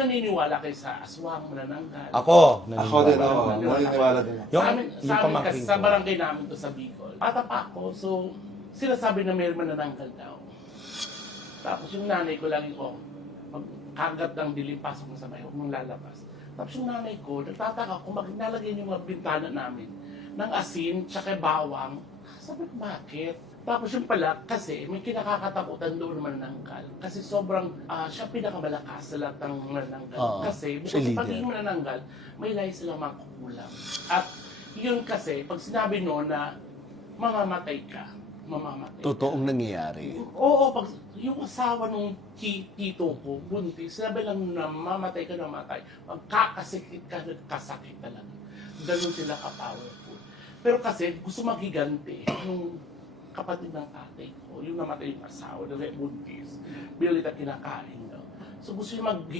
naniniwala kayo sa aswang, manananggal? Ako Ako din, naniniwala. oo. Naniniwala din ako. Yung, sa amin yung pamangkin kasi ko. sa barangay namin to sa Bicol. Bata pa ako, so sinasabi na may manananggal daw. Tapos yung nanay ko lagi ko, magkagat ng dilim, pasok mo sa may, huwag mong lalabas. Tapos yung nanay ko, nagtataka kung nalagyan yung mga bintana namin ng asin, tsaka bawang. Sabi ko, bakit? Tapos yung pala, kasi may kinakakatakutan doon manananggal. Kasi sobrang, siya pinakamalakas sa lahat ng manananggal. Oo, Kasi siya bukod sa leader. pagiging manananggal, may lahi silang makukulang. At yun kasi, pag sinabi no na mamamatay ka, mamamatay. Totoong nangyayari. Oo, pag yung asawa nung tito ko, buntis, sinabi lang na mamatay ka, namatay. Magkakasikit ka, nagkasakit talaga. Ganun sila ka-powerful. Pero kasi, gusto maghiganti yung kapatid ng tatay ko, yung namatay yung asawa, na buntis, bilang kita kinakain daw. So gusto yung maghiganti.